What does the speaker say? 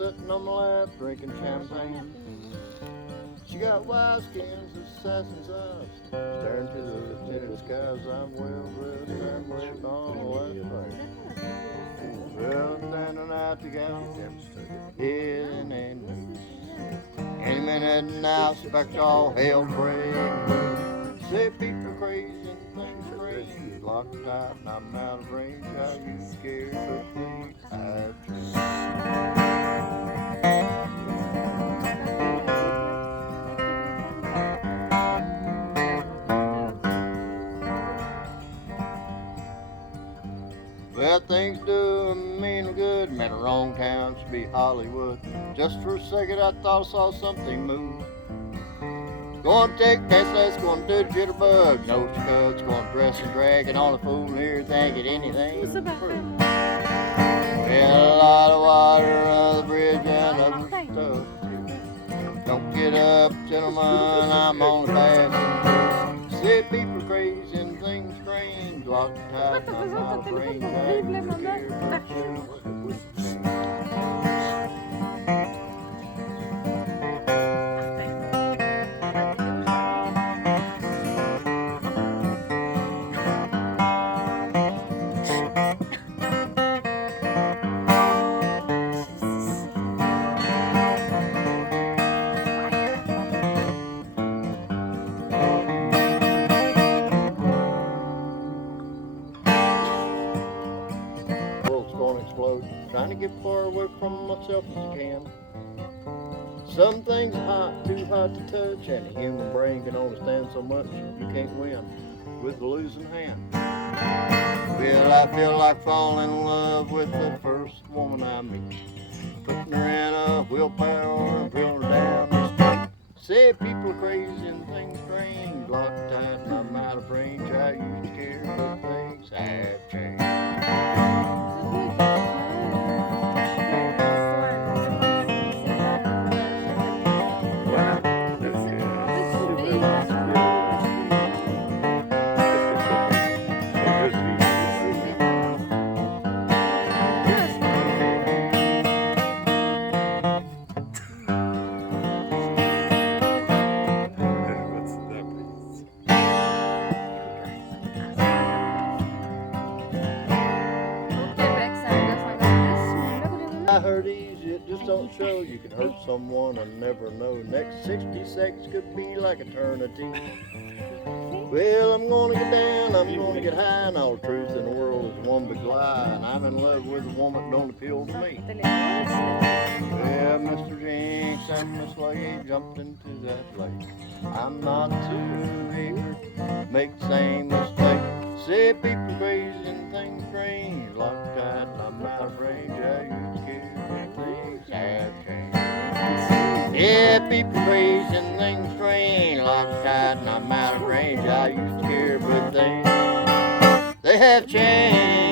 sitting on my lap drinking champagne. She got wise skins, assassin's eyes, staring to the tinted skies. I'm well dressed and waiting on the last train. Well, standing out together, hidden and loose. Any minute now, expect all hell break loose. Say people crazy and things strange, locked tight and I'm out of range. How you scared, but things have changed. Well, things do me no good. I'm in the wrong town, should be Hollywood. Just for a second, I thought I saw something move. Going to take Tesla's, going to do the jitterbug. Nose cuts, going to dress and drag, and all the fool here thinking anything. Well, a lot of water under the bridge and other stuff. Don't get up, gentlemen, I'm on the path. Say people crazy and things strange, locked tight, I'm out of range. Trying to get far away from myself as I can. Some things are hot, too hot to touch, and the human brain can only stand so much. You can't win with the losing hand. Well, I feel like falling in love with the first woman I meet, putting her in a wheelbarrow and pulling her down the street. Say people are crazy and things strange, locked tight and I'm out of range. I used to care, but things have changed. I heard easy, it just don't show. You can hurt someone and never know. Next 60 seconds could be like eternity. Well, I'm gonna get down, I'm gonna get high, and all the truth in the world is one big lie. And I'm in love with a woman that don't appeal to me. Yeah, Mr. Jinx and Miss Lady jumped into that lake. I'm not too eager to make the same mistake. Say people crazy and things strange, locked tight and I'm out of range. I used to care, but things have changed. Yeah, people crazy and things strange, locked tight and I'm out of range. I used to care, but things, they have changed.